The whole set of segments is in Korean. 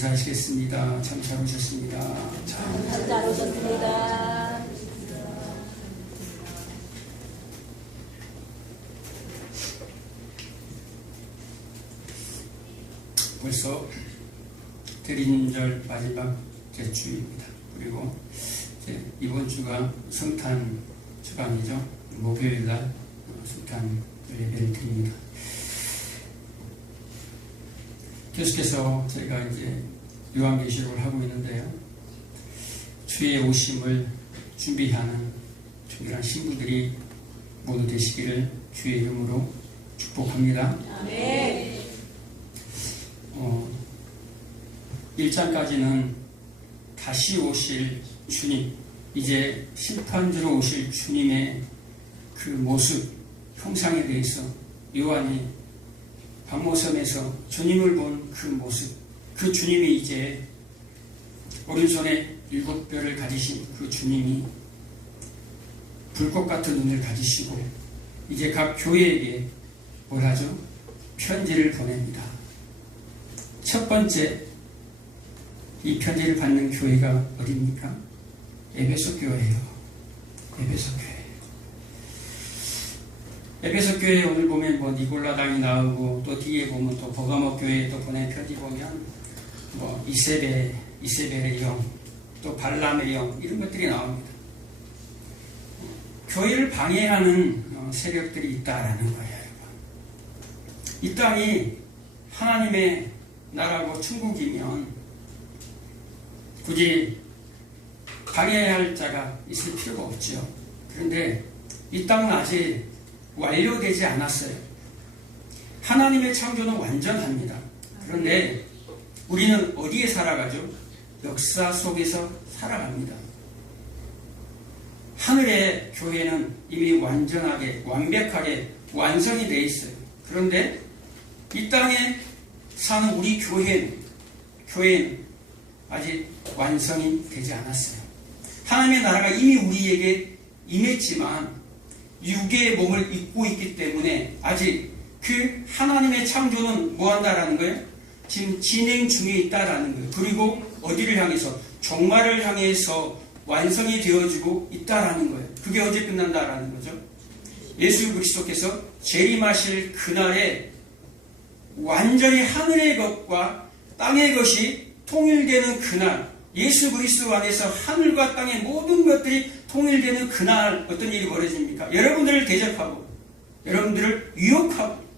인사하시겠습니다. 참 잘 오셨습니다. 참 잘 오셨습니다. 벌써 대리인절 마지막 주입니다. 그리고 이제 이번 주가 성탄 주간이죠. 목요일날 성탄 예배를 드립니다. 계속해서 저희가 이제 요한계시록을 하고 있는데요. 주의 오심을 준비하는 준비한 신부들이 모두 되시기를 주의 이름으로 축복합니다. 아멘. 1장까지는 다시 오실 주님, 이제 심판주로 오실 주님의 그 모습, 형상에 대해서 요한이 박모섬에서 주님을 본 그 모습, 그 주님이 이제 오른손에 7뼈를 가지신 그 주님이 불꽃 같은 눈을 가지시고 이제 각 교회에게 뭘 하죠? 편지를 보냅니다. 첫 번째 이 편지를 받는 교회가 어디입니까? 에베소 교회예요. 에베소 교회. 에베소 교회 오늘 보면 뭐 니골라당이 나오고 또 뒤에 보면 또 버가모 교회에 또 보낸 편지 보면 뭐 이세벨의 영, 또 발람의 영 이런 것들이 나옵니다. 교회를 방해하는 세력들이 있다라는 거예요. 이 땅이 하나님의 나라고 천국이면 굳이 방해할 자가 있을 필요가 없죠. 그런데 이 땅은 아직 완료되지 않았어요. 하나님의 창조는 완전합니다. 그런데 우리는 어디에 살아가죠? 역사 속에서 살아갑니다. 하늘의 교회는 이미 완전하게, 완벽하게 완성이 되어 있어요. 그런데 이 땅에 사는 우리 교회는 아직 완성이 되지 않았어요. 하나님의 나라가 이미 우리에게 임했지만 육의 몸을 입고 있기 때문에 아직 그 하나님의 창조는 뭐한다라는 거예요? 지금 진행 중에 있다라는 거예요. 그리고 어디를 향해서? 종말을 향해서 완성이 되어지고 있다라는 거예요. 그게 언제 끝난다라는 거죠? 예수 그리스도께서 재림하실 그날에 완전히 하늘의 것과 땅의 것이 통일되는 그날, 예수 그리스도 안에서 하늘과 땅의 모든 것들이 통일되는 그날 어떤 일이 벌어집니까? 여러분들을 대적하고 여러분들을 유혹하고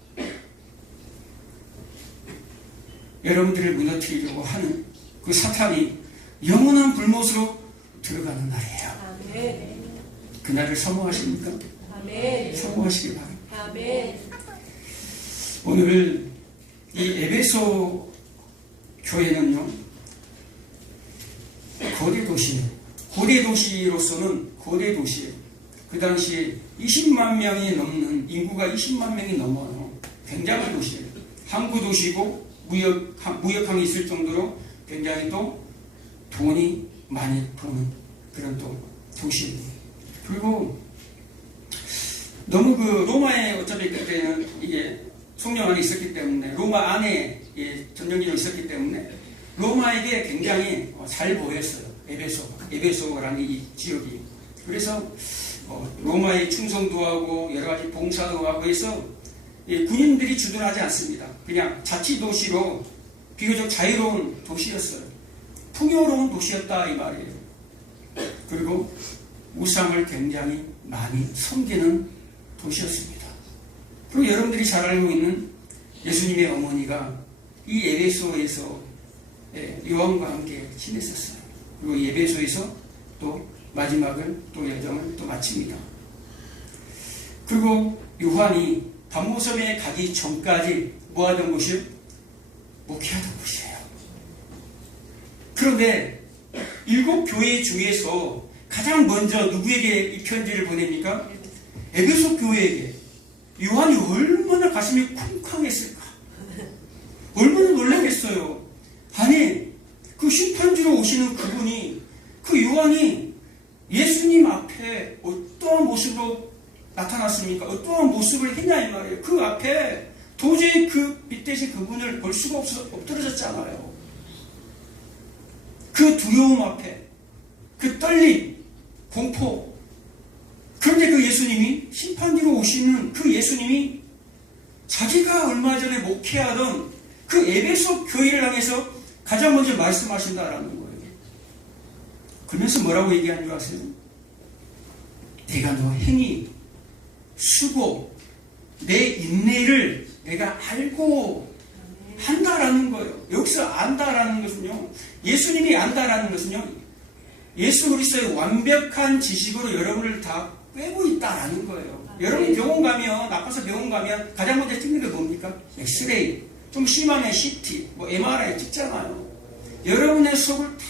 여러분들을 무너뜨리려고 하는 그 사탄이 영원한 불못으로 들어가는 날이에요. 아멘. 그날을 사모하십니까? 아멘. 사모하시기 바랍니다. 아멘. 오늘 이 에베소 교회는요, 거대 도시예요. 고대 도시로서는 고대 도시예요. 그 당시에 20만 명이 넘는, 인구가 20만 명이 넘어요. 굉장한 도시예요. 항구 도시고 무역항이 있을 정도로 굉장히 또 돈이 많이 버는 그런 또 도시예요. 그리고 너무 그 로마에 어차피 그때는 이게 성령 안에 있었기 때문에 로마 안에 점령기로 있었기 때문에 로마에게 굉장히 잘 보였어요. 에베소라는 이 지역이. 그래서 로마에 충성도 하고 여러 가지 봉사도 하고 해서 군인들이 주둔하지 않습니다. 그냥 자치도시로 비교적 자유로운 도시였어요. 풍요로운 도시였다 이 말이에요. 그리고 우상을 굉장히 많이 섬기는 도시였습니다. 그리고 여러분들이 잘 알고 있는 예수님의 어머니가 이 에베소에서 요한과 함께 지냈었어요. 그리고 예배소에서 또 마지막을 또 여정을 또 마칩니다. 그리고 요한이 박모섬에 가기 전까지 뭐 하던 곳이요? 목회하던 곳이에요. 그런데 7교회 중에서 가장 먼저 누구에게 이 편지를 보냅니까? 에베소 교회에게. 요한이 얼마나 가슴이 쿵쾅했을까? 얼마나 놀라겠어요. 아니 그 심판주로 오시는 그분이, 그 요한이 예수님 앞에 어떠한 모습으로 나타났습니까? 어떠한 모습을 했냐 이 말이에요. 그 앞에 도저히 그 빛 대신 그분을 볼 수가 없어서 엎드러졌잖아요. 그 두려움 앞에, 그 떨림, 공포. 그런데 그 예수님이, 심판기로 오시는 그 예수님이 자기가 얼마 전에 목회하던 그 에베소 교회를 향해서 가장 먼저 말씀하신다라는 거예요. 그러면서 뭐라고 얘기하는 줄 아세요? 내가 너 행위, 수고, 내 인내를 내가 알고 한다라는 거예요. 여기서 안다라는 것은요, 예수님이 안다라는 것은요, 예수 그리스도의 완벽한 지식으로 여러분을 다 꿰고 있다라는 거예요. 여러분이 병원 가면, 나빠서 병원 가면 가장 먼저 찍는 게 뭡니까? 엑스레이, 좀 심하면 CT, MRI 찍잖아요. 여러분의 속을 다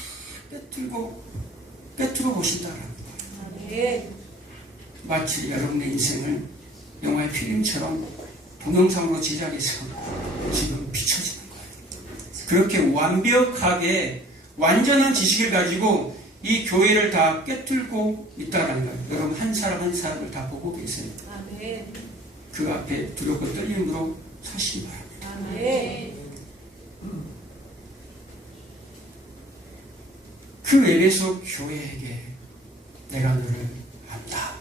꿰뚫어 보신다라는 거예요. 아멘. 마치 여러분의 인생을 영화의 필름처럼 동영상으로 제작해서 지금 비춰지는 거예요. 그렇게 완벽하게 완전한 지식을 가지고 이 교회를 다 꿰뚫고 있다는 거예요. 여러분 한 사람 한 사람을 다 보고 계세요. 아멘. 그 앞에 두렵고 떨림으로 서시기 바랍니다. 아멘. 그 에베소 교회에게 내가 너를 안다.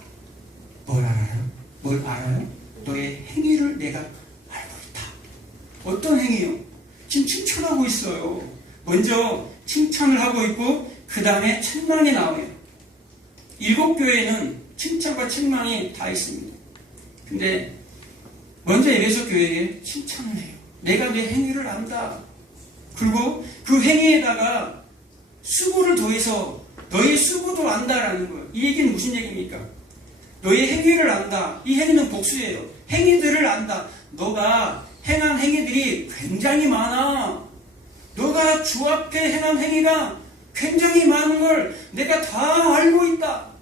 뭘 알아요? 뭘 알아요? 너의 행위를 내가 알고 있다. 어떤 행위요? 지금 칭찬하고 있어요. 먼저 칭찬을 하고 있고 그 다음에 책망이 나와요. 7교회는 칭찬과 책망이 다 있습니다. 근데 먼저 에베소 교회에 칭찬을 해요. 내가 내 행위를 안다. 그리고 그 행위에다가 수고를 더해서 너의 수고도 안다라는 거예요. 이 얘기는 무슨 얘기입니까? 너의 행위를 안다. 이 행위는 복수예요. 행위들을 안다. 너가 행한 행위들이 굉장히 많아. 너가 주 앞에 행한 행위가 굉장히 많은 걸 내가 다 알고 있다.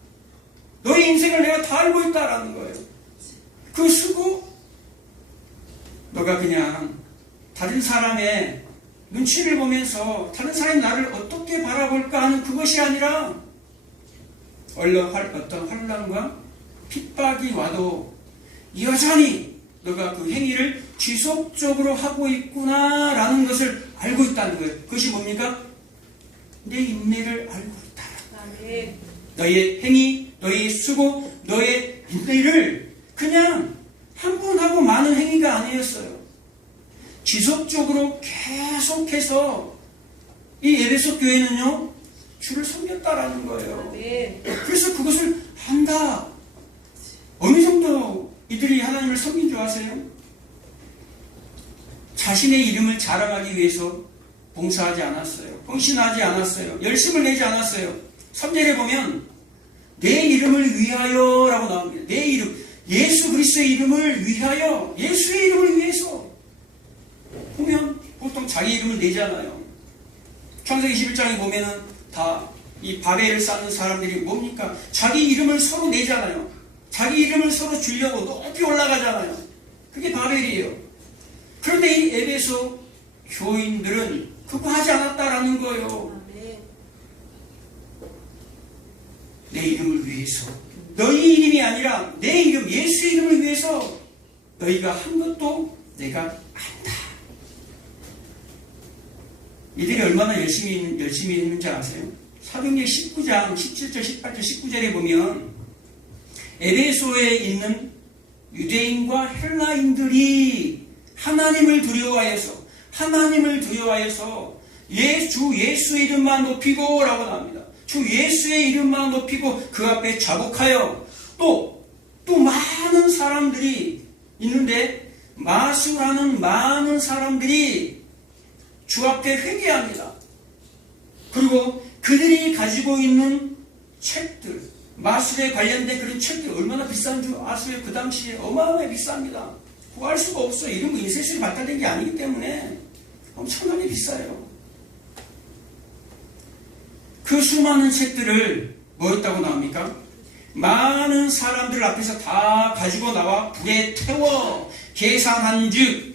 너의 인생을 내가 다 알고 있다라는 거예요. 그 수고, 너가 그냥 다른 사람의 눈치를 보면서 다른 사람이 나를 어떻게 바라볼까 하는 그것이 아니라 어떤 환난과 핍박이 와도 여전히 너가 그 행위를 지속적으로 하고 있구나라는 것을 알고 있다는 거예요. 그것이 뭡니까? 내 인내를 알고 있다. 아멘. 너의 행위, 너의 수고, 너의 인내를 그냥 한 번 하고 많은 행위가 아니었어요. 지속적으로 계속해서 이 에베소 교회는요, 주를 섬겼다라는 거예요. 아멘. 그래서 그것을 한다. 어느 정도 이들이 하나님을 섬긴 줄 아세요? 자신의 이름을 자랑하기 위해서 봉사하지 않았어요. 헌신하지 않았어요. 열심을 내지 않았어요. 3절에 보면 내 이름을 위하여 라고 나옵니다. 내 이름, 예수 그리스도의 이름을 위하여, 예수의 이름을 위해서. 보면 보통 자기 이름을 내잖아요. 창세기 21장에 보면은 다 이 바벨을 쌓는 사람들이 뭡니까? 자기 이름을 서로 내잖아요. 자기 이름을 서로 주려고 높이 올라가잖아요. 그게 바벨이에요. 그런데 이 에베소 교인들은 그거 하지 않았다라는 거예요. 아멘. 내 이름을 위해서, 너희 이름이 아니라 내 이름, 예수의 이름을 위해서 너희가 한 것도 내가 안다. 이들이 얼마나 열심히 했는지 아세요? 사도행전 19장 17절, 18절, 19절에 보면 에베소에 있는 유대인과 헬라인들이 하나님을 두려워하여서 주 예수의 이름만 높이고 라고 나옵니다. 주 예수의 이름만 높이고 그 앞에 자복하여 또 많은 사람들이 있는데 마술하는 많은 사람들이 주 앞에 회개합니다. 그리고 그들이 가지고 있는 책들, 마술에 관련된 그런 책들 얼마나 비싼 줄 아세요? 그 당시에 어마어마하게 비쌉니다. 구할 수가 없어요. 이런 거 인쇄술이 발달된 게 아니기 때문에 엄청나게 비싸요. 그 수많은 책들을 뭐였다고 나옵니까? 많은 사람들 앞에서 다 가지고 나와 불에 태워 계산한 즉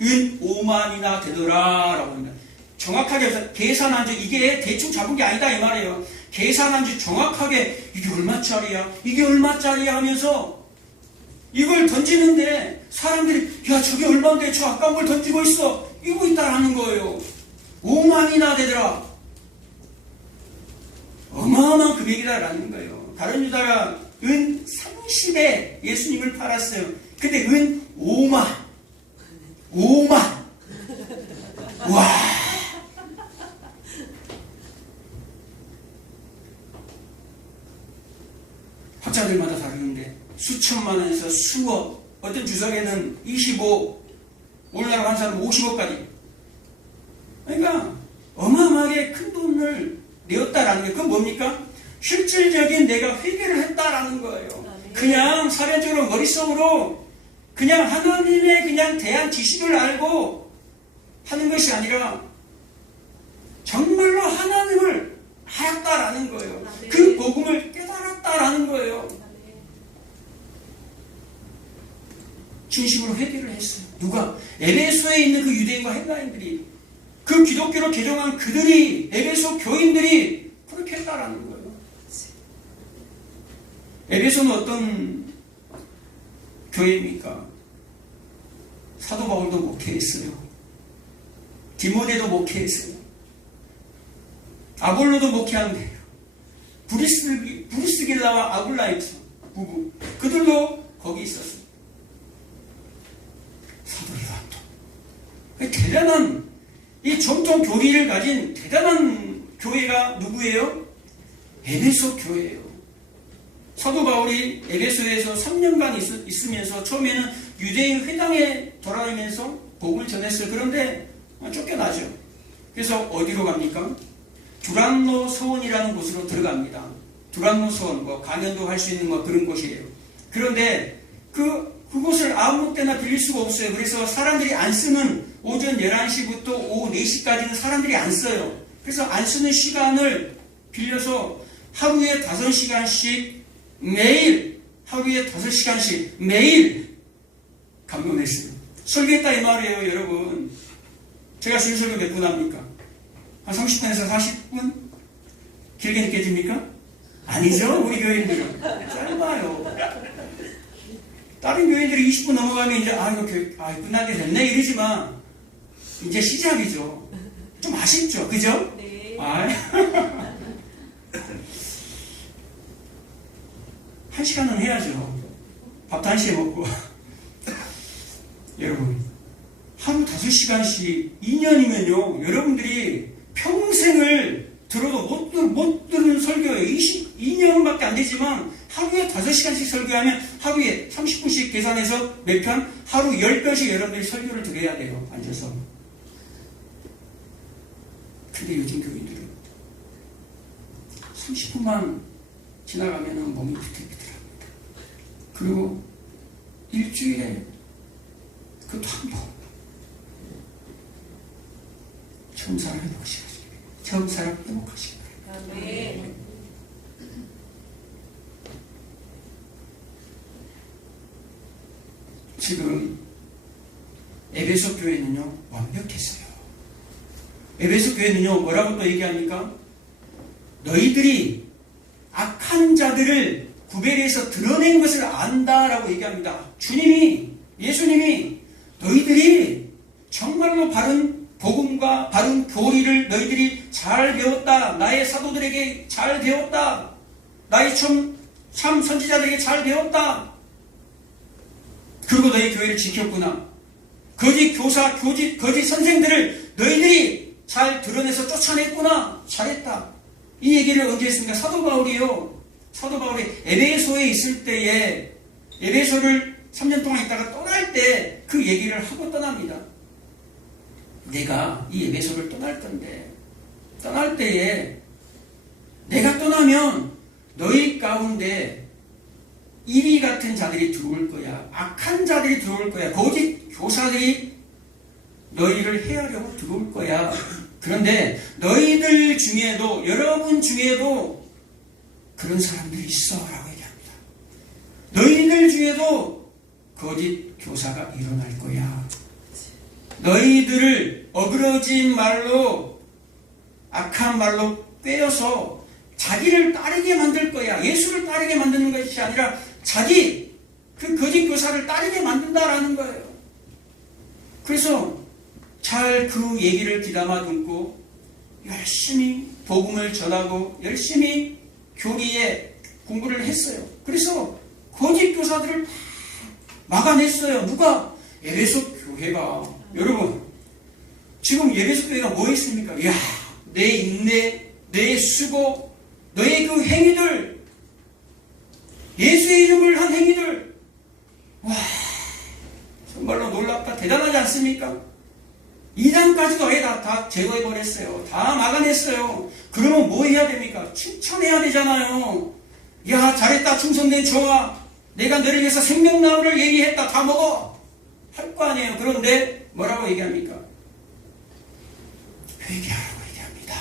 은 5만이나 되더라 라고 합니다. 정확하게 계산한 즉, 이게 대충 잡은 게 아니다 이 말이에요. 계산한 즉 정확하게 이게 얼마짜리야? 이게 얼마짜리야? 하면서 이걸 던지는데 사람들이 야 저게 얼마인데 저 아까운 걸 던지고 있어 이러고 있다라는 거예요. 5만이나 되더라. 어마어마한 금액이다라는 거예요. 다른 유다가 은 30에 예수님을 팔았어요. 근데 은 5만. 와. 학자들마다 다르는데 수천만 원에서 수억, 어떤 주석에는 25, 오늘날 한 사람은 50억까지. 그러니까 어마어마하게 큰 돈을 내었다라는 게 그건 뭡니까? 실질적인 내가 회개를 했다라는 거예요. 그냥 사변적으로 머릿속으로 그냥 하나님의 그냥 대한 지식을 알고 하는 것이 아니라 정말로 하나님을 알았다라는 거예요. 그 복음을 깨달았다라는 거예요. 진심으로 회개를 했어요. 누가? 에베소에 있는 그 유대인과 헬라인들이, 그 기독교로 개종한 그들이, 에베소 교인들이 그렇게 했다라는 거예요. 에베소는 어떤 교회입니까? 사도 바울도 목회했어요. 디모데도 목회했어요. 아볼로도 목회한대요. 브리스길라와 아굴라이트 부부, 그들도 거기 있었어요. 사도 요한도. 대단한 이 정통 교리를 가진 대단한 교회가 누구예요? 에베소 교회예요. 사도 바울이 에베소에서 3년간 있으면서 처음에는 유대인 회당에 돌아다니면서 복음을 전했어요. 그런데 쫓겨나죠. 그래서 어디로 갑니까? 두란노 서원이라는 곳으로 들어갑니다. 두란노 서원, 강연도 할 수 있는 그런 곳이에요. 그런데 그곳을 아무 때나 빌릴 수가 없어요. 그래서 사람들이 안 쓰는 오전 11시부터 오후 4시까지는 사람들이 안 써요. 그래서 안 쓰는 시간을 빌려서 하루에 5시간씩 매일, 하루에 5시간씩 매일 강론했어요. 설교했다 이 말이에요, 여러분. 제가 주일 설교 몇 분 합니까? 한 30분에서 40분? 길게 느껴집니까? 아니죠, 우리 교인들은. 짧아요. 다른 교인들이 20분 넘어가면 이제, 이거 끝나게 됐네, 이러지만, 이제 시작이죠. 좀 아쉽죠, 그죠? 네. 한 시간은 해야죠. 밥도 1시에 먹고. 여러분, 하루 5시간씩 2년이면요, 여러분들이 평생을 들어도 못 들은 설교예요. 22년밖에 안 되지만, 하루에 5시간씩 설교하면 하루에 30분씩 계산해서 몇 편? 하루 10편씩 여러분들이 설교를 들어야 돼요. 앉아서. 근데 요즘 교인들은 30분만 지나가면 몸이 부들부들합니다. 그리고 일주일에 그것도 한 번. 처음 사람 행복하시기 바랍니다. 처음 사람 행복하시기 바랍니다. 네. 지금 에베소 교회는요, 완벽했어요. 에베소 교회는요, 뭐라고 또 얘기합니까? 너희들이 악한 자들을 구별해서 드러낸 것을 안다라고 얘기합니다. 예수님이 너희들이 정말로 바른 복음과 바른 교리를 너희들이 잘 배웠다. 나의 사도들에게 잘 배웠다. 나의 참 선지자들에게 잘 배웠다. 그리고 너희 교회를 지켰구나. 거짓 교사, 거짓 선생들을 너희들이 잘 드러내서 쫓아냈구나. 잘했다. 이 얘기를 언제 했습니까? 사도 바울이요. 사도 바울이 에베소에 있을 때에 에베소를 3년 동안 있다가 떠날 때 그 얘기를 하고 떠납니다. 내가 이 에베소를 떠날 건데, 떠날 때에 내가 떠나면 너희 가운데 이리 같은 자들이 들어올 거야. 악한 자들이 들어올 거야. 거짓 교사들이 너희를 해하려고 들어올 거야. 그런데 너희들 중에도, 여러분 중에도 그런 사람들이 있어 라고 얘기합니다. 너희들 중에도 거짓 교사가 일어날 거야. 너희들을 어그러진 말로, 악한 말로 꿰어서 자기를 따르게 만들 거야. 예수를 따르게 만드는 것이 아니라 자기, 그 거짓 교사를 따르게 만든다라는 거예요. 그래서 잘 그 얘기를 귀담아 듣고 열심히 복음을 전하고 열심히 교리에 공부를 했어요. 그래서 거짓 교사들을 다 막아냈어요. 누가? 에베소 교회가. 여러분, 지금 에베소 교회가 뭐 했습니까? 이야, 내 인내, 내 수고, 너의 그 행위들, 예수의 이름을 한 행위들, 와, 정말로 놀랍다. 대단하지 않습니까? 이단까지도 아예 다 제거해버렸어요. 다 막아냈어요. 그러면 뭐 해야 됩니까? 칭찬해야 되잖아요. 야, 잘했다. 충성된 좋아. 내가 너를 위해서 생명나무를 예비했다. 다 먹어. 할 거 아니에요. 그런데 뭐라고 얘기합니까? 회개하라고 얘기합니다.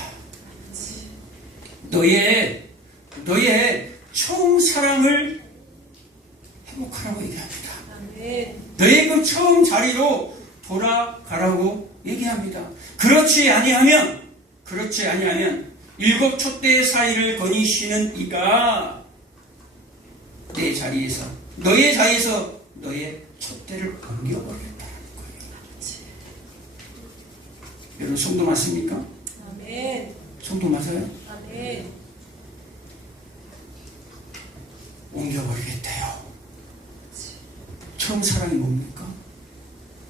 너의 처음 사랑을 회복하라고 얘기합니다. 아멘. 너의 그 처음 자리로 돌아가라고 얘기합니다. 그렇지 아니하면 일곱 촛대의 사이를 거니시는 이가 내 자리에서 너의 자리에서 너의 촛대를 옮겨버리겠다는 거예요. 여러분 성도 맞습니까? 아멘. 성도 맞아요? 아멘. 옮겨버리겠대요. 처음 사랑이 뭡니까?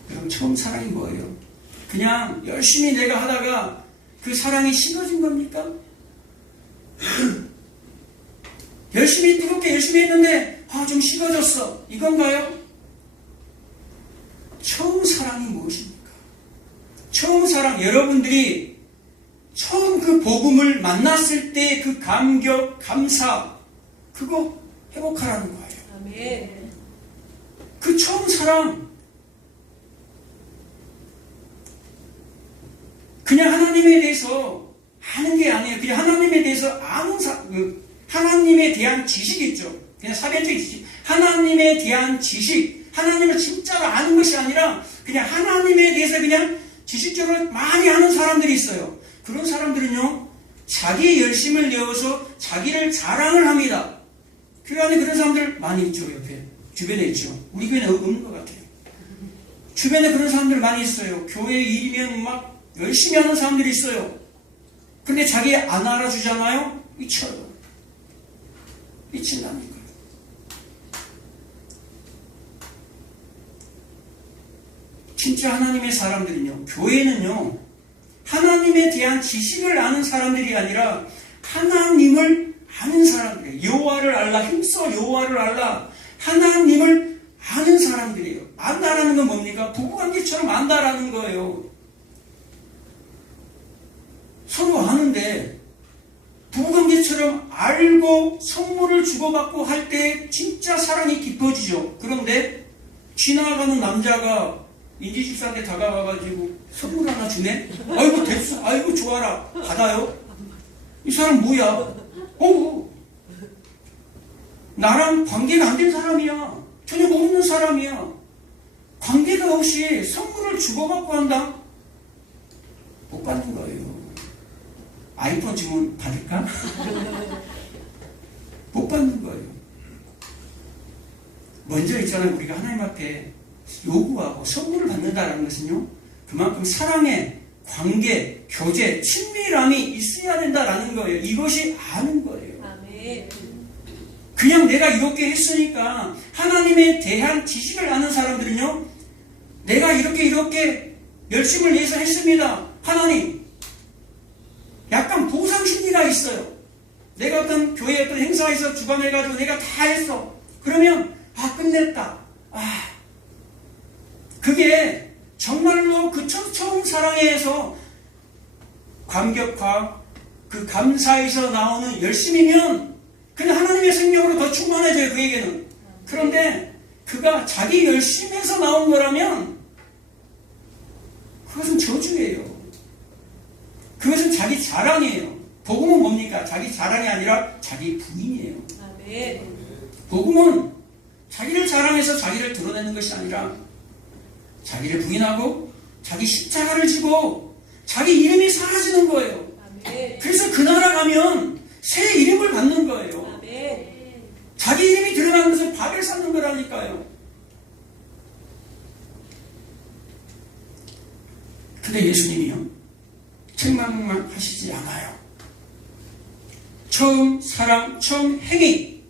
여러분 처음 사랑이 뭐예요? 그냥 열심히 내가 하다가 그 사랑이 식어진 겁니까? 열심히 뜨겁게 열심히 했는데 좀 식어졌어. 이건가요? 처음 사랑이 무엇입니까? 처음 사랑, 여러분들이 처음 그 복음을 만났을 때 그 감격, 감사, 그거 회복하라는 거예요. 아멘. 그 처음 사랑, 그냥 하나님에 대해서 아는 게 아니에요. 그냥 하나님에 대해서 아는 하나님에 대한 지식이 있죠. 그냥 사변적인 지식. 하나님에 대한 지식. 하나님을 진짜로 아는 것이 아니라 그냥 하나님에 대해서 그냥 지식적으로 많이 아는 사람들이 있어요. 그런 사람들은요, 자기의 열심을 내어서 자기를 자랑을 합니다. 교회 안에 그런 사람들 많이 있죠, 옆에. 주변에 있죠. 우리 교회는 없는 것 같아요. 주변에 그런 사람들 많이 있어요. 교회 일이면 막 열심히 하는 사람들이 있어요. 근데 자기 안 알아주잖아요? 미쳐요. 미친다니까요. 진짜 하나님의 사람들은요, 교회는요, 하나님에 대한 지식을 아는 사람들이 아니라 하나님을 아는 사람들이에요. 여호와를 알라, 힘써 여호와를 알라. 하나님을 아는 사람들이에요. 안다라는 건 뭡니까? 부부관계처럼 안다라는 거예요. 서로 아는데 부부관계처럼 알고 선물을 주고받고 할 때 진짜 사랑이 깊어지죠. 그런데 지나가는 남자가 인지식사한테 다가와가지고 선물 하나 주네? 아이고 됐어. 아이고 좋아라. 받아요. 이 사람 뭐야? 나랑 관계가 안 된 사람이야. 전혀 모르는 사람이야. 관계가 없이 선물을 주고받고 한다? 못 받는 거예요. 아이폰 주문 받을까? 못 받는 거예요. 먼저 있잖아요. 우리가 하나님 앞에 요구하고 선물을 받는다는 것은요, 그만큼 사랑의 관계, 교제, 친밀함이 있어야 된다라는 거예요. 이것이 아는 거예요. 아멘. 그냥 내가 이렇게 했으니까 하나님에 대한 지식을 아는 사람들은요, 내가 이렇게 열심을 내서 했습니다. 하나님, 약간 보상 심리가 있어요. 내가 어떤 교회 어떤 행사에서 주관해가지고 내가 다 했어. 그러면 끝냈다. 그게 정말로 그 처음 사랑에서 감격과 그 감사에서 나오는 열심이면 그냥 하나님의 생명으로 더 충만해져요, 그에게는. 그런데 그가 자기 열심에서 나온 거라면 그것은 저주예요. 그것은 자기 자랑이에요. 복음은 뭡니까? 자기 자랑이 아니라 자기 부인이에요. 아멘. 복음은 자기를 자랑해서 자기를 드러내는 것이 아니라 자기를 부인하고 자기 십자가를 지고 자기 이름이 사라지는 거예요. 아멘. 그래서 그 나라 가면 새 이름을 받는 거예요. 아멘. 자기 이름이 드러나는 것은 밥을 쌓는 거라니까요. 근데 예수님이요, 책망만 하시지 않아요. 처음 사랑, 처음 행위.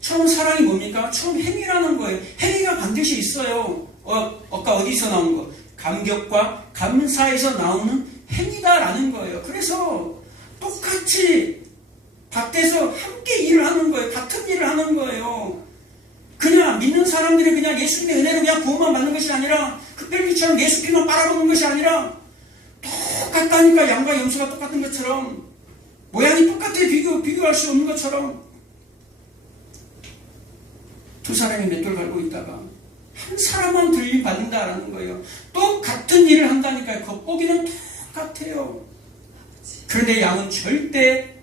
처음 사랑이 뭡니까? 처음 행위라는 거예요. 행위가 반드시 있어요. 아까 어디서 나온 거? 감격과 감사에서 나오는 행위다라는 거예요. 그래서 똑같이 밭에서 함께 일을 하는 거예요. 같은 일을 하는 거예요. 그냥 믿는 사람들이 그냥 예수님의 은혜로 그냥 구원만 받는 것이 아니라 흑백리처럼 예수 피만 빨아먹는 것이 아니라 똑같다니까. 양과 염소가 똑같은 것처럼 모양이 똑같아. 비교할 수 없는 것처럼 두 사람이 맷돌 갈고 있다가 한 사람만 들림 받는다라는 거예요. 똑같은 일을 한다니까요. 겉보기는 똑같아요. 그런데 양은 절대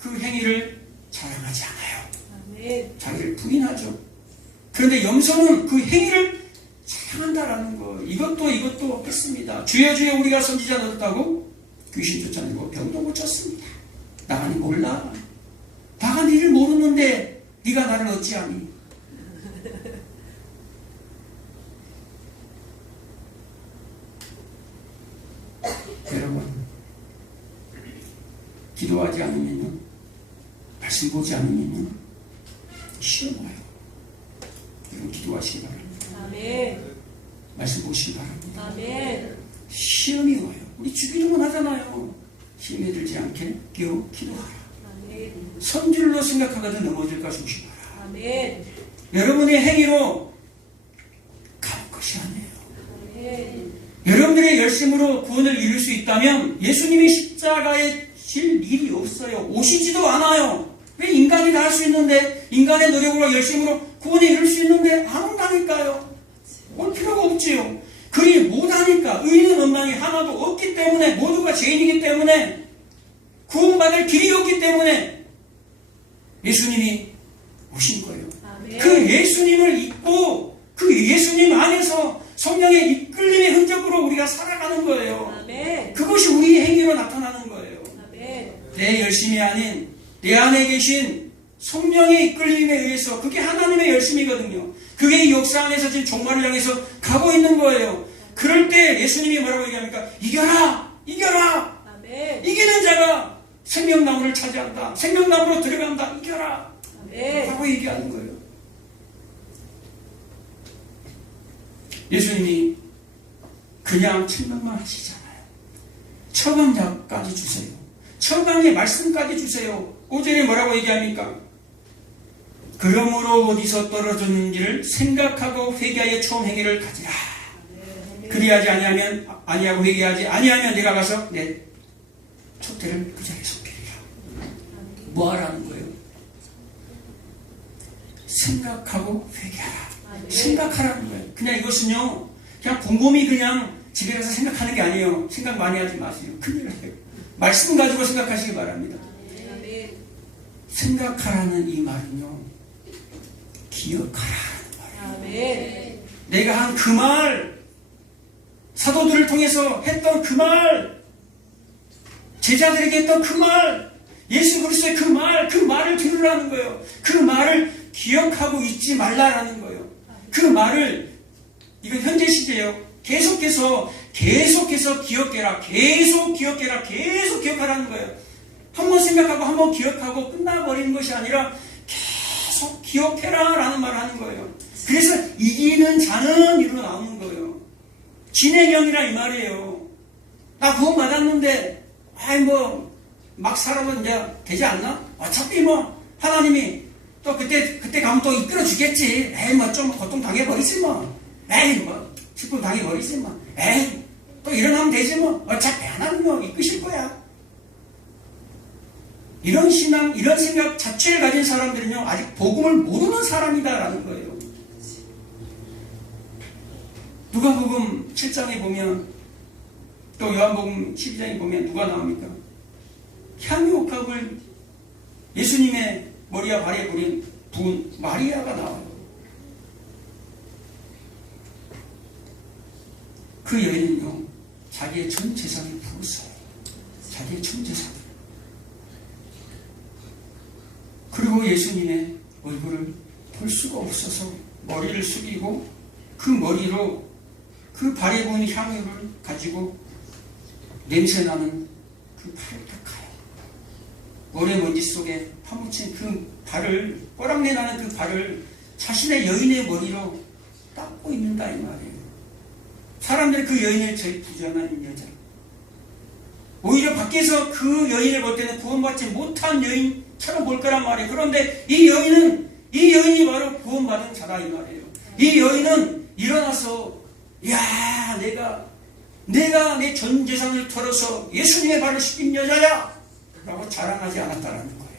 그 행위를 자랑하지 않아요. 아멘. 자기를 부인하죠. 그런데 염소는 그 행위를 자랑한다라는 거. 이것도 했습니다. 주여 주여 우리가 선지자 노릇하고 귀신 쫓아내고 병도 고쳤습니다. 나가니 몰라. 나가 니를 모르는데 네가 나를 어찌하니. 여러분, 기도하지 않으면요, 말씀 보지 않으면요, 시험 와요. 여러분 기도하시기 바랍니다. 아멘. 말씀 보시기 바랍니다. 아멘. 시험이 와요. 우리 주기도문 하잖아요. 시험에 들지 않게 기도하라. 아멘. 선줄로 생각하거든 넘어질까 조심하라. 아멘. 여러분의 행위로 가는 것이 아니에요. 아멘. 여러분들의 열심으로 구원을 이룰 수 있다면 예수님이 십자가에 질 일이 없어요. 오시지도 않아요. 왜 인간이 다 할 수 있는데, 인간의 노력으로 열심으로 구원에 이룰 수 있는데 안 온다니까요. 올 필요가 없지요. 그리 못하니까, 의인은 원망이 하나도 없기 때문에, 모두가 죄인이기 때문에, 구원받을 길이 없기 때문에 예수님이 오신 거예요. 아멘. 그 예수님을 잊고 그 예수님 안에서 성령의 이끌림의 흔적으로 우리가 살아가는 거예요. 아멘. 그것이 우리의 행위로 나타나는 거예요. 아멘. 내 열심이 아닌 내 안에 계신 성령의 이끌림에 의해서, 그게 하나님의 열심이거든요. 그게 이 역사 안에서 지금 종말을 향해서 가고 있는 거예요. 그럴 때 예수님이 뭐라고 얘기합니까? 이겨라! 이겨라! 아멘. 이기는 자가 생명나무를 차지한다. 생명나무로 들어간다. 이겨라! 아멘. 라고 얘기하는 거예요. 예수님이 그냥 천명만 하시잖아요. 처방자까지 주세요. 처방의 말씀까지 주세요. 5절에 뭐라고 얘기합니까? 그러므로 어디서 떨어졌는지를 생각하고 회개하여 처음 행위를 가지라. 그리하지 아니하고 회개하지 아니하면 내가 가서 내 촛대를 그 자리에 쏟기리라. 뭐 하라는 거예요? 생각하고 회개하라. 생각하라는 거예요. 그냥 이것은요, 그냥 곰곰이 그냥 집에 가서 생각하는 게 아니에요. 생각 많이 하지 마세요. 큰일 나요. 말씀 가지고 생각하시기 바랍니다. 아멘. 생각하라는 이 말은요, 기억하라는 말이에요. 아멘. 내가 한 그 말, 사도들을 통해서 했던 그 말, 제자들에게 했던 그 말, 예수 그리스도의 그 말을 들으라는 거예요. 그 말을 기억하고 잊지 말라라는 거예요. 그 말을, 이건 현재 시제예요. 계속해서 기억해라. 계속 기억하라는 거예요. 한 번 생각하고 한 번 기억하고 끝나버리는 것이 아니라 계속 기억해라 라는 말을 하는 거예요. 그래서 이기는 자는 이로 나오는 거예요. 진행형이라 이 말이에요. 나 구원 받았는데 막 살아도 이제 되지 않나? 어차피 하나님이 또 그때 가면 또 이끌어 주겠지. 좀 고통 당해버리지 슬픔 당해버리지 또 일어나면 되지 어차피 하나님 이끄실 거야. 이런 신앙, 이런 생각 자체를 가진 사람들은요, 아직 복음을 모르는 사람이다라는 거예요. 누가복음 7장에 보면, 또 요한복음 12장에 보면 누가 나옵니까? 향유옥합을 예수님의 머리와 발에 부은 마리아가 나와요. 그 여인은요, 자기의 전 재산을 부었어요. 자기의 전 재산을. 그리고 예수님의 얼굴을 볼 수가 없어서 머리를 숙이고 그 머리로 그 발에 부은 향유를 가지고 냄새나는 그 발을 닦아요. 모래먼지 속에 파묻힌 그 발을, 꼬랑내 나는 그 발을 자신의 여인의 머리로 닦고 있는다 이 말이에요. 사람들이 그 여인을 저희 부정한 여자, 오히려 밖에서 그 여인을 볼 때는 구원받지 못한 여인처럼 볼 거란 말이에요. 그런데 이 여인이 바로 구원받은 자다 이 말이에요. 이 여인은 일어나서 야 내가 내 전 재산을 털어서 예수님의 발을 씻긴 여자야 라고 자랑하지 않았다라는 거예요.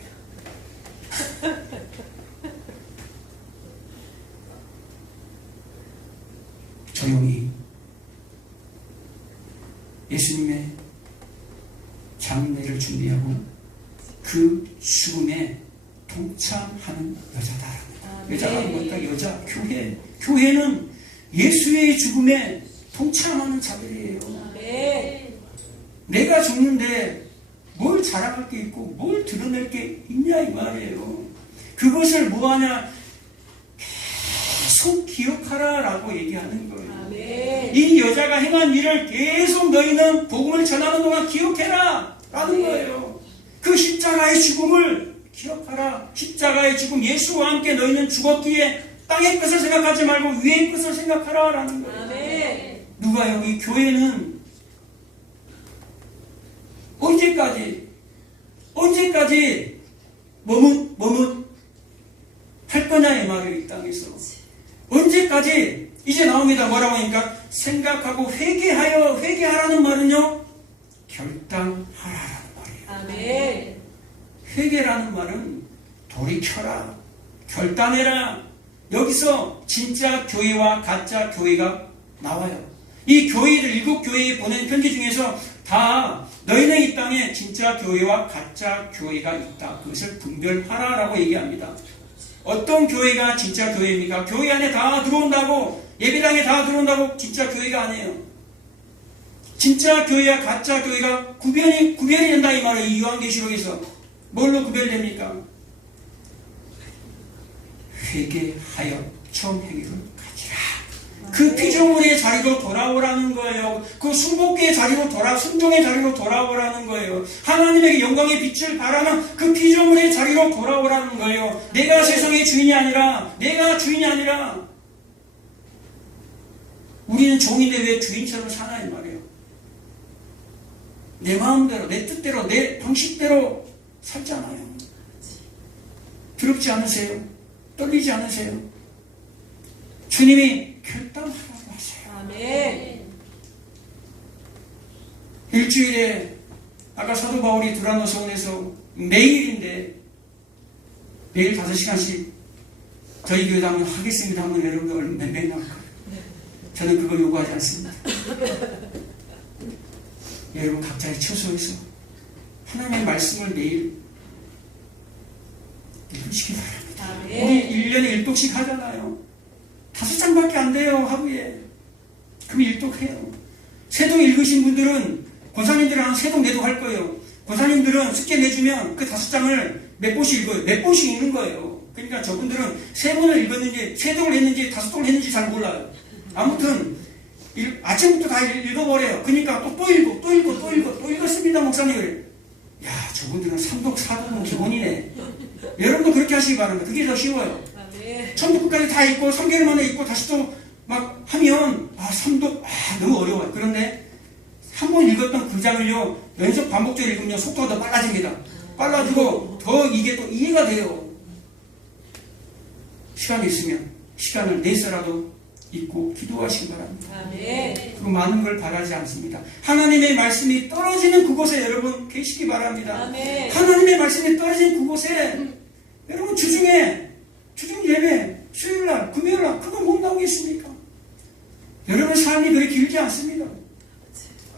조용히 예수님의 장례를 준비하고 그 죽음에 동참하는 여자다. 여자가 뭘까? 여자, 교회. 교회는 예수의 죽음에 동참하는 자들이에요. 내가 죽는데 뭘 자랑할 게 있고 뭘 드러낼 게 있냐 이 말이에요. 그것을 뭐하냐? 계속 기억하라 라고 얘기하는 거예요. 이 여자가 행한 일을 계속 너희는 복음을 전하는 동안 기억해라 라는 거예요. 그 십자가의 죽음을 기억하라. 십자가의 죽음, 예수와 함께 너희는 죽었기에 땅의 것을 생각하지 말고 위의 것을 생각하라 라는 거예요. 누가 여기 교회는 언제까지 머뭇 할 거냐 이 말이에요. 이 땅에서 언제까지. 이제 나옵니다. 뭐라고 하니까 생각하고 회개하라는 말은요 결단하라라는 말이에요. 회개라는 말은 돌이켜라, 결단해라. 여기서 진짜 교회와 가짜 교회가 나와요. 이 교회들 7교회에 보낸 편지 중에서 다 너희는 이 땅에 진짜 교회와 가짜 교회가 있다. 그것을 분별하라라고 얘기합니다. 어떤 교회가 진짜 교회입니까? 교회 안에 다 들어온다고, 예배당에 다 들어온다고 진짜 교회가 아니에요. 진짜 교회와 가짜 교회가 구별이 된다 이 말이에요. 이 요한계시록에서 뭘로 구별됩니까? 회개하여 처음 행위를 가지라. 그 피조물의 자리로 돌아오라는 거예요. 그 순복의 자리로 순종의 자리로 돌아오라는 거예요. 하나님에게 영광의 빛을 발하는 그 피조물의 자리로 돌아오라는 거예요. 내가 세상의 주인이 아니라, 내가 주인이 아니라, 우리는 종인데 왜 주인처럼 사나 이 말이에요. 내 마음대로, 내 뜻대로, 내 방식대로 살잖아요. 두렵지 않으세요? 떨리지 않으세요? 주님이 결단하라고 하세요. 일주일에 아까 사도 바울이 두라노 서원에서 매일 5시간씩 저희 교회도 한번 하겠습니다 하면 여러분들 얼마나 몇 나올까요? 저는 그걸 요구하지 않습니다. 여러분 각자의 처소에서 하나님의 말씀을 매일 읽으시기 바랍니다. 우리 1년에 1독씩 하잖아요. 5장밖에 안 돼요, 하루에. 그럼 1독해요. 세독 읽으신 분들은, 권사님들은 세독 내독 할 거예요. 권사님들은 숙제 내주면 그 5장을 몇 번씩 읽어요. 몇 번씩 읽는 거예요. 그러니까 저분들은 3번을 읽었는지, 세독을 했는지, 5독을 했는지 잘 몰라요. 아무튼, 아침부터 다 읽어버려요. 그러니까 또 읽었습니다, 목사님. 그래. 야, 저분들은 3독, 4독은 기본이네. 여러분도 그렇게 하시기 바랍니다. 그게 더 쉬워요. 처음부터 다 읽고 3개월 만에 읽고 다시 또 막 하면 3독 너무 어려워요. 그런데 한 번 읽었던 그 장을요 연속 반복적으로 읽으면 속도가 더 빨라집니다. 빨라지고 더 이게 또 이해가 돼요. 시간이 있으면 시간을 내서라도 읽고 기도하시기 바랍니다. 그리고 많은 걸 바라지 않습니다. 하나님의 말씀이 떨어지는 그곳에 여러분 계시기 바랍니다. 하나님의 말씀이 떨어지는 그곳에 여러분 주중 예배, 수요일날, 금요일날 그거 못 나오겠습니까? 여러분 삶이 그렇게 길지 않습니다.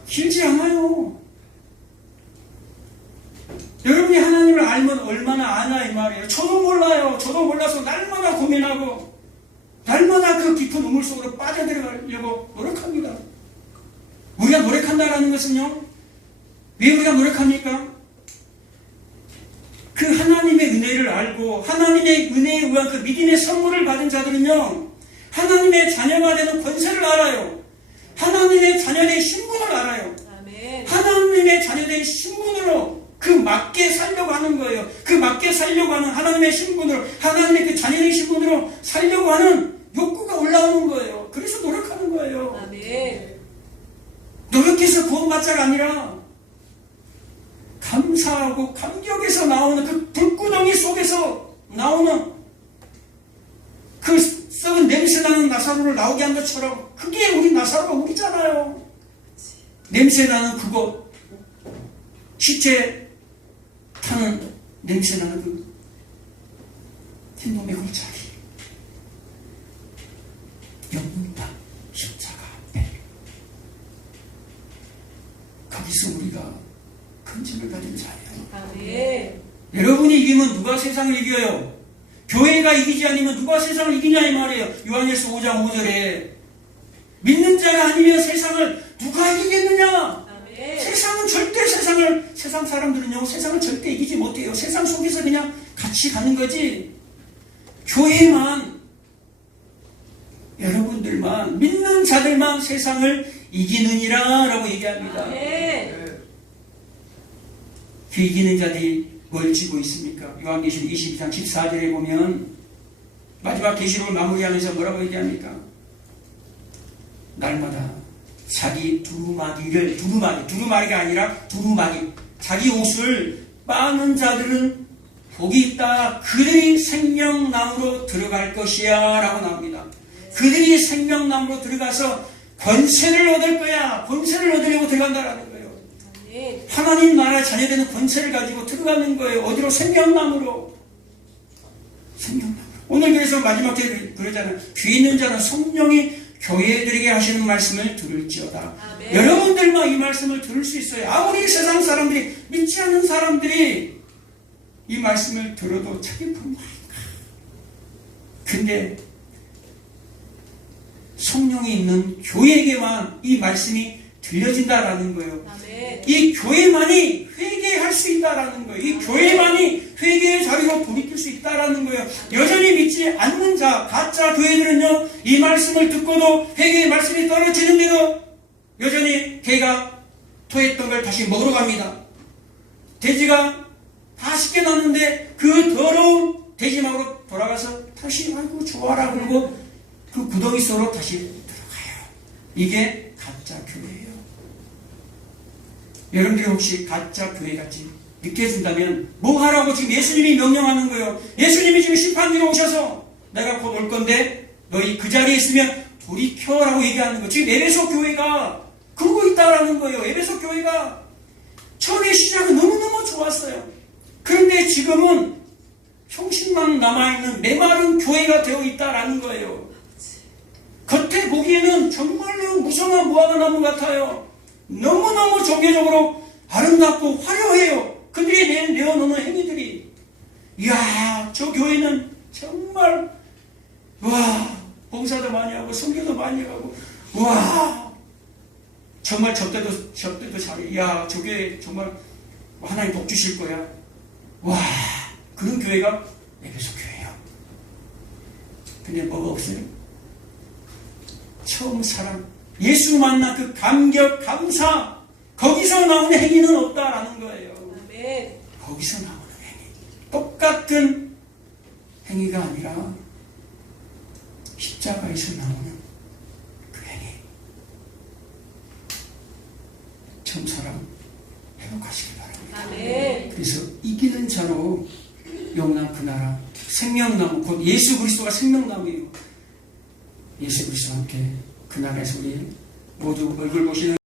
길지 않아요. 여러분이 하나님을 알면 얼마나 아냐 이 말이에요. 저도 몰라요. 저도 몰라서 날마다 고민하고 날마다 그 깊은 우물 속으로 빠져들어가려고 노력합니다. 우리가 노력한다는 것은요, 왜 우리가 노력합니까? 그 하나님의 은혜를 알고 하나님의 은혜에 의한 그 믿음의 선물을 받은 자들은요, 하나님의 자녀가 되는 권세를 알아요. 하나님의 자녀된 신분을 알아요. 하나님의 자녀된 신분으로 그 맞게 살려고 하는 노력하는 거예요. 그 맞게 살려고 하는 하나님의 신분으로, 하나님의 그 자녀의 신분으로 살려고 하는 욕구가 올라오는 거예요. 그래서 노력하는 거예요. 아멘. 노력해서 구원받자가 아니라 감사하고 감격에서 나오는 그 불구덩이 속에서 나오는 그 썩은 냄새나는 나사로를 나오게 한 것처럼 그게 우리 나사로가 우리잖아요. 냄새나는 그곳, 시체 타는 냄새나는 그 흰놈의 골짜기, 영문당 십자가 앞에 거기서 우리가 근심을 가진 자예요. 아멘. 여러분이 이기면 누가 세상을 이겨요? 교회가 이기지 않으면 누가 세상을 이기냐 이 말이에요. 요한일서 5장 5절에 믿는 자가 아니면 세상을 누가 이기겠느냐? 아멘. 세상은 절대 세상 사람들은요 세상을 절대 이기지 못해요. 세상 속에서 그냥 같이 가는 거지. 교회만, 여러분들만, 믿는 자들만 세상을 이기느니라 라고 얘기합니다. 아멘. 그 이기는 자들이 뭘 쥐고 있습니까? 요한계시록 22장 14절에 보면 마지막 계시록을 마무리하면서 뭐라고 얘기합니까? 날마다 자기 두루마리가 아니라 두루마리, 자기 옷을 빠는 자들은 복이 있다. 그들이 생명나무로 들어갈 것이야 라고 나옵니다. 그들이 생명나무로 들어가서 권세를 얻을 거야. 권세를 얻으려고 들어간다라는 거예요. 아멘. 하나님 나라의 자녀되는 권세를 가지고 들어가는 거예요. 어디로? 생명나무로. 생명나무. 오늘 그래서 마지막 때 그러잖아요. 귀 있는 자는 성령이 교회들에게 하시는 말씀을 들을지어다. 아멘. 여러분들만 이 말씀을 들을 수 있어요. 아무리 세상 사람들이, 믿지 않는 사람들이 이 말씀을 들어도 자기 품말인가. 근데 성령이 있는 교회에게만 이 말씀이 들려진다라는 거예요. 아멘. 이 교회만이 회개할 수 있다라는 거예요. 이 교회만이 회개의 자리로 돌이킬 수 있다라는 거예요. 여전히 믿지 않는 자, 가짜 교회들은요, 이 말씀을 듣고도 회개의 말씀이 떨어지는데도 여전히 개가 토했던 걸 다시 먹으러 갑니다. 돼지가 다 씻겨놨는데 그 더러운 돼지막으로 돌아가서 다시 아이고 좋아라 그러고 그 구덩이 속으로 다시 들어가요. 이게 가짜 교회예요. 여러분들이 혹시 가짜 교회같이 느껴진다면 뭐 하라고 지금 예수님이 명령하는 거예요. 예수님이 지금 심판기로 오셔서 내가 곧 올 건데 너희 그 자리에 있으면 돌이켜라고 얘기하는 거예요. 지금 에베소 교회가 그러고 있다라는 거예요. 에베소 교회가 처음에 시작은 너무너무 좋았어요. 그런데 지금은 형식만 남아있는 메마른 교회가 되어 있다라는 거예요. 겉에 보기에는 정말로 무성한 무화과나무 같아요. 너무너무 종교적으로 아름답고 화려해요. 그들이 내어놓는 행위들이. 이야, 저 교회는 정말, 와, 봉사도 많이 하고, 선교도 많이 하고, 와, 정말 접대도 잘해. 이야, 저 교회 정말 하나님 복 주실 거야. 와, 그런 교회가 에베소 교회예요. 근데 뭐가 없어요? 처음 사랑, 예수 만난 그 감격, 감사, 거기서 나오는 행위는 없다라는 거예요. 아멘. 거기서 나오는 행위. 똑같은 행위가 아니라 십자가에서 나오는 그 행위. 처음 사랑 회복하시기 바랍니다. 아멘. 그래서 이기는 자로 영원한 그 나라, 생명나무, 곧 예수 그리스도가 생명나무예요. 예수 그리스도와 함께 그 나라에서 우리 모두 얼굴 보시는